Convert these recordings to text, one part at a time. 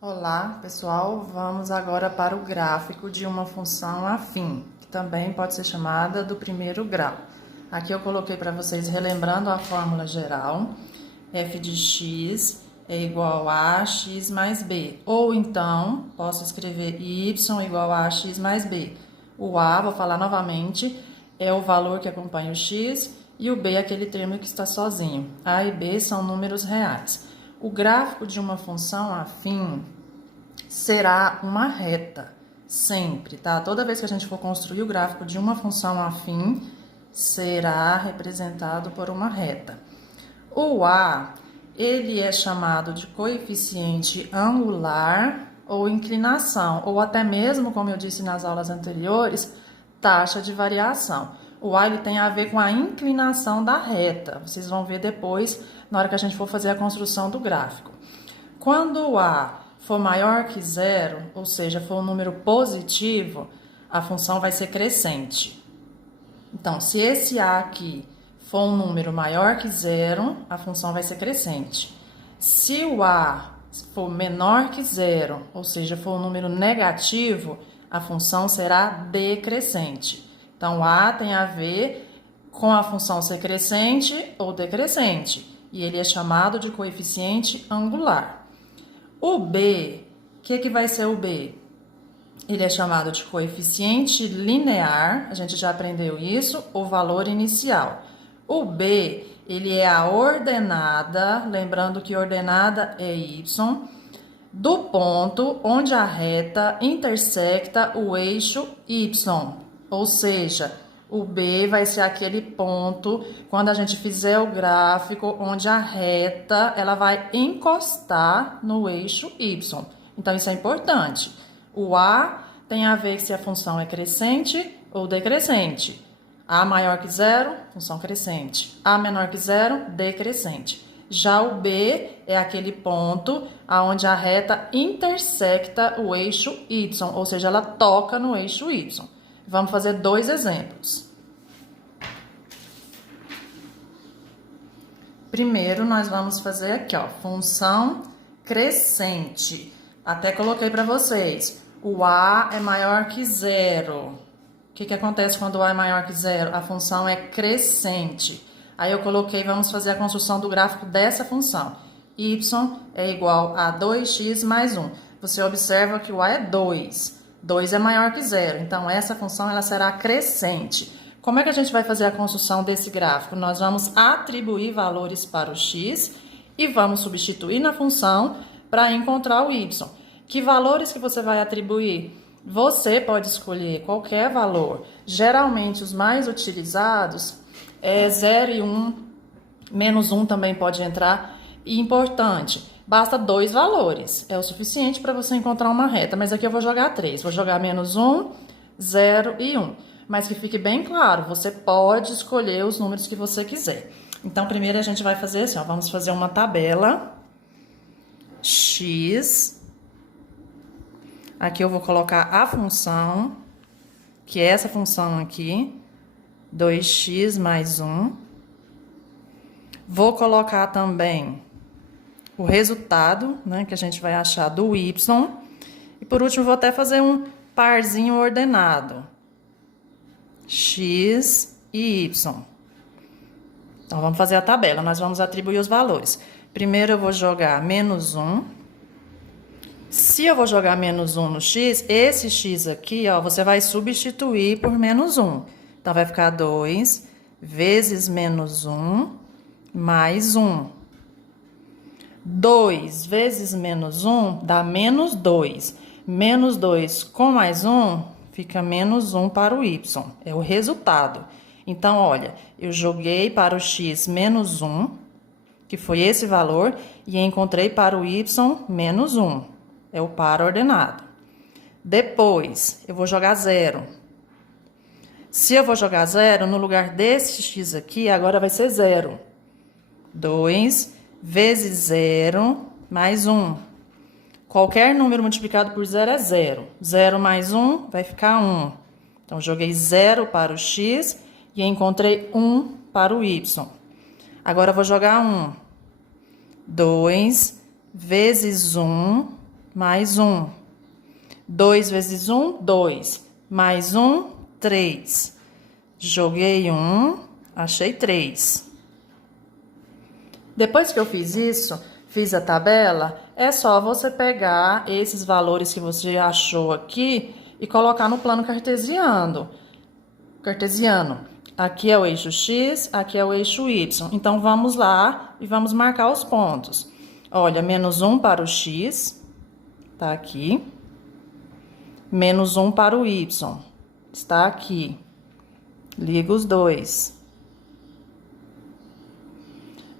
Olá, pessoal. Vamos agora para o gráfico de uma função afim, que também pode ser chamada do primeiro grau. Aqui eu coloquei para vocês, relembrando a fórmula geral, f de x é igual a x mais b, ou então posso escrever y igual a x mais b. O a, vou falar novamente, é o valor que acompanha o x e o b é aquele termo que está sozinho. A e b são números reais. O gráfico de uma função afim será uma reta, sempre, tá? Toda vez que a gente for construir o gráfico de uma função afim, será representado por uma reta. O A, ele é chamado de coeficiente angular ou inclinação, ou até mesmo, como eu disse nas aulas anteriores, taxa de variação. O A ele tem a ver com a inclinação da reta. Vocês vão ver depois, na hora que a gente for fazer a construção do gráfico. Quando o A for maior que zero, ou seja, for um número positivo, a função vai ser crescente. Então, se esse A aqui for um número maior que zero, a função vai ser crescente. Se o A for menor que zero, ou seja, for um número negativo, a função será decrescente. Então, o A tem a ver com a função ser crescente ou decrescente, e ele é chamado de coeficiente angular. O B, o que vai ser o B? Ele é chamado de coeficiente linear, a gente já aprendeu isso, o valor inicial. O B, ele é a ordenada, lembrando que ordenada é y, do ponto onde a reta intersecta o eixo y, ou seja, o B vai ser aquele ponto, quando a gente fizer o gráfico, onde a reta ela vai encostar no eixo y. Então, isso é importante. O A tem a ver se a função é crescente ou decrescente. A maior que zero, função crescente. A menor que zero, decrescente. Já o B é aquele ponto onde a reta intersecta o eixo y, ou seja, ela toca no eixo y. Vamos fazer dois exemplos. Primeiro, nós vamos fazer aqui, ó, função crescente. Até coloquei para vocês. O A é maior que zero. O que acontece quando o A é maior que zero? A função é crescente. Aí eu coloquei, vamos fazer a construção do gráfico dessa função. Y é igual a 2x mais 1. Você observa que o A é 2. 2 é maior que zero, então essa função ela será crescente. Como é que a gente vai fazer a construção desse gráfico? Nós vamos atribuir valores para o x e vamos substituir na função para encontrar o y. Que valores que você vai atribuir? Você pode escolher qualquer valor. Geralmente os mais utilizados é 0 e 1, menos 1 também pode entrar. E importante, basta 2 valores, é o suficiente para você encontrar uma reta, mas aqui eu vou jogar 3, vou jogar menos 1, 0 e 1. Mas que fique bem claro, você pode escolher os números que você quiser. Então, primeiro a gente vai fazer assim, ó, vamos fazer uma tabela x. Aqui eu vou colocar a função, que é essa função aqui, 2x mais 1. Vou colocar também o resultado, né, que a gente vai achar do y. E por último, vou até fazer um parzinho ordenado. X e y. Então, vamos fazer a tabela. Nós vamos atribuir os valores. Primeiro, eu vou jogar menos 1. Se eu vou jogar menos 1 no x, esse x aqui, ó, você vai substituir por menos 1. Então, vai ficar 2 vezes menos 1 mais 1. 2 vezes menos 1 dá menos 2. Menos 2 com mais 1 fica menos 1 para o y. É o resultado. Então, olha, eu joguei para o x menos 1, que foi esse valor, e encontrei para o y menos 1. É o par ordenado. Depois, eu vou jogar 0. Se eu vou jogar 0, no lugar desse x aqui, agora vai ser 0. 2 vezes 0 mais 1. Qualquer número multiplicado por 0 é 0. 0 mais 1 vai ficar 1. Então, joguei 0 para o x e encontrei 1 para o y. Agora, eu vou jogar 1. 2 vezes 1 mais 1. 2 vezes 1, 2. Mais 1, 3. Joguei 1, achei 3. Depois que eu fiz isso, fiz a tabela, é só você pegar esses valores que você achou aqui e colocar no plano cartesiano. Aqui é o eixo X, aqui é o eixo Y. Então, vamos lá e vamos marcar os pontos. Olha, menos 1 para o X, tá aqui. Menos 1 para o Y, está aqui. Liga os dois.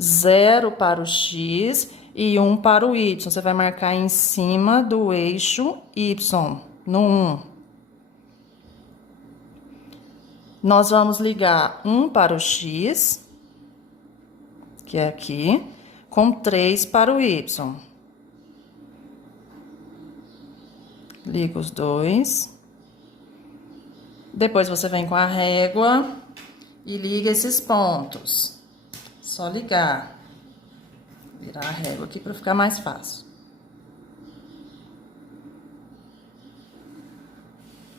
0 para o X e 1 para o Y. Você vai marcar em cima do eixo Y, no 1. Nós vamos ligar 1 para o X, que é aqui, com 3 para o Y. Liga os dois. Depois você vem com a régua e liga esses pontos. Só ligar. Virar a régua aqui para ficar mais fácil.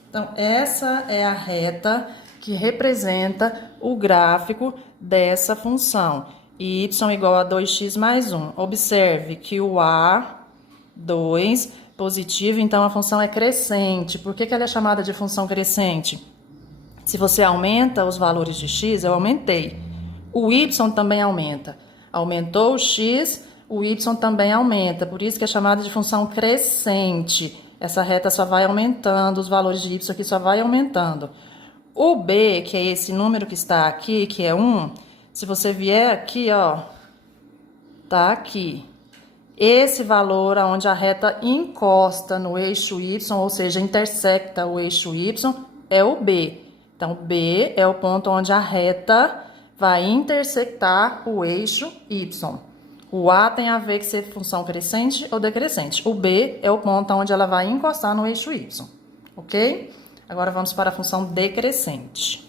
Então, essa é a reta que representa o gráfico dessa função. Y igual a 2x mais 1. Observe que o A2 positivo, então a função é crescente. Por que ela é chamada de função crescente? Se você aumenta os valores de x, eu aumentei. O y também aumenta. Aumentou o x, o y também aumenta. Por isso que é chamada de função crescente. Essa reta só vai aumentando, os valores de y aqui só vai aumentando. O b, que é esse número que está aqui, que é 1, se você vier aqui, ó, tá aqui. Esse valor onde a reta encosta no eixo y, ou seja, intersecta o eixo y, é o b. Então, b é o ponto onde a reta vai intersectar o eixo y. O a tem a ver com ser função crescente ou decrescente. O b é o ponto onde ela vai encostar no eixo y, ok? Agora, vamos para a função decrescente.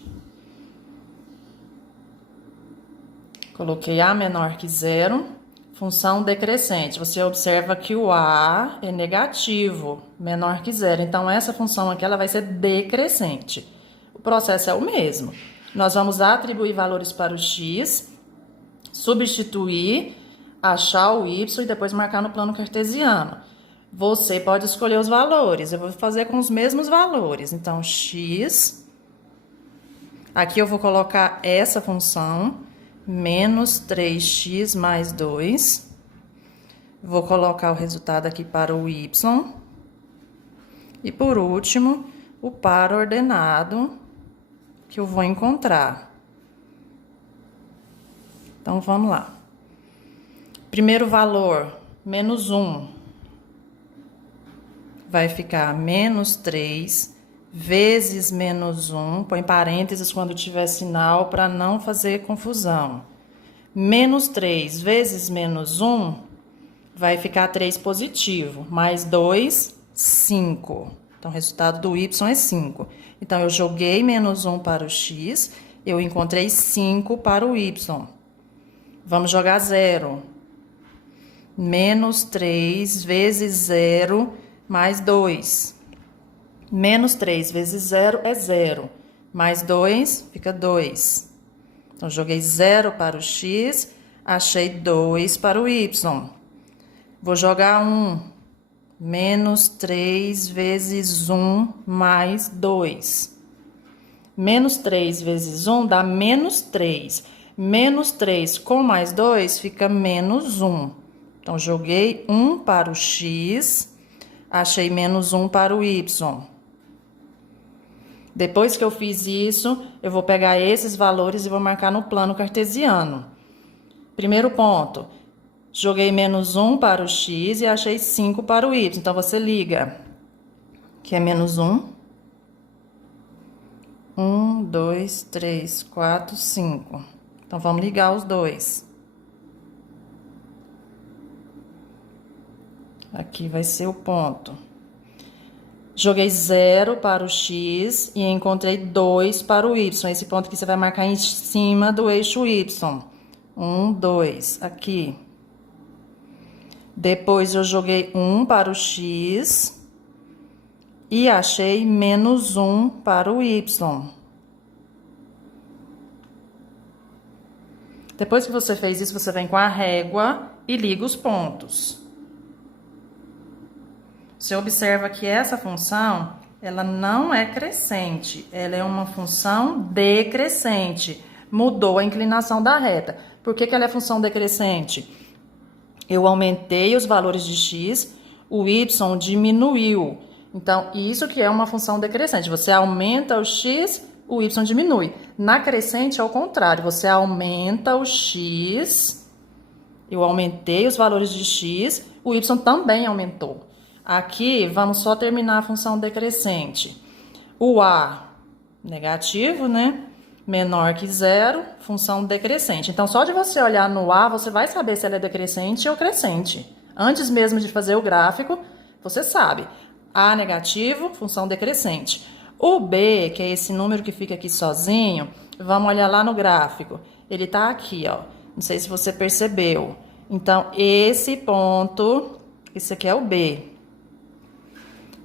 Coloquei a menor que 0. Função decrescente. Você observa que o a é negativo, menor que 0. Então, essa função aqui ela vai ser decrescente. O processo é o mesmo. Nós vamos atribuir valores para o x, substituir, achar o y e depois marcar no plano cartesiano. Você pode escolher os valores. Eu vou fazer com os mesmos valores. Então, x. Aqui eu vou colocar essa função, menos 3x mais 2. Vou colocar o resultado aqui para o y. E, por último, o par ordenado que eu vou encontrar. Então, vamos lá. Primeiro valor, menos 1. Vai ficar menos 3 vezes menos 1. Põe parênteses quando tiver sinal para não fazer confusão. Menos 3 vezes menos 1 vai ficar 3 positivo. Mais 2, 5. Então, o resultado do y é 5. Então, eu joguei menos 1 para o x, eu encontrei 5 para o y. Vamos jogar 0. Menos 3 vezes 0 mais 2. Menos 3 vezes 0 é 0. Mais 2 fica 2. Então, joguei 0 para o x, achei 2 para o y. Vou jogar 1. Menos 3 vezes 1 mais 2. Menos 3 vezes 1 dá menos 3. Menos 3 com mais 2 fica menos 1. Então, joguei 1 para o x, achei menos 1 para o y. Depois que eu fiz isso, eu vou pegar esses valores e vou marcar no plano cartesiano. Primeiro ponto, joguei menos 1 para o x e achei 5 para o y. Então, você liga, que é menos 1. 1, 2, 3, 4, 5. Então, vamos ligar os dois. Aqui vai ser o ponto. Joguei 0 para o x e encontrei 2 para o y. Esse ponto aqui você vai marcar em cima do eixo y. 1, 2, aqui. Depois eu joguei 1 para o x e achei menos 1 para o y. Depois que você fez isso, você vem com a régua e liga os pontos. Você observa que essa função, ela não é crescente, ela é uma função decrescente. Mudou a inclinação da reta. Por que ela é função decrescente? Eu aumentei os valores de x, o y diminuiu. Então, isso que é uma função decrescente. Você aumenta o x, o y diminui. Na crescente é o contrário. Você aumenta o x, eu aumentei os valores de x, o y também aumentou. Aqui, vamos só terminar a função decrescente. O a, negativo, né? Menor que zero, função decrescente. Então, só de você olhar no a, você vai saber se ela é decrescente ou crescente. Antes mesmo de fazer o gráfico, você sabe. A negativo, função decrescente. O b, que é esse número que fica aqui sozinho, vamos olhar lá no gráfico. Ele tá aqui, ó. Não sei se você percebeu. Então, esse ponto, esse aqui é o b.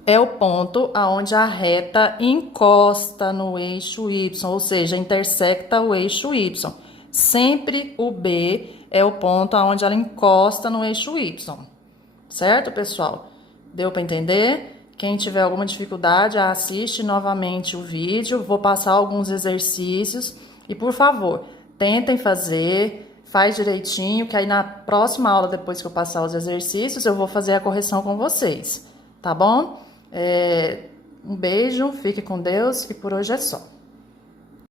É o ponto aonde a reta encosta no eixo y, ou seja, intersecta o eixo y. Sempre o B é o ponto aonde ela encosta no eixo y. Certo, pessoal? Deu para entender? Quem tiver alguma dificuldade, assiste novamente o vídeo. Vou passar alguns exercícios. E, por favor, tentem fazer, faz direitinho, que aí na próxima aula, depois que eu passar os exercícios, eu vou fazer a correção com vocês. Tá bom? Um beijo, fique com Deus e por hoje é só.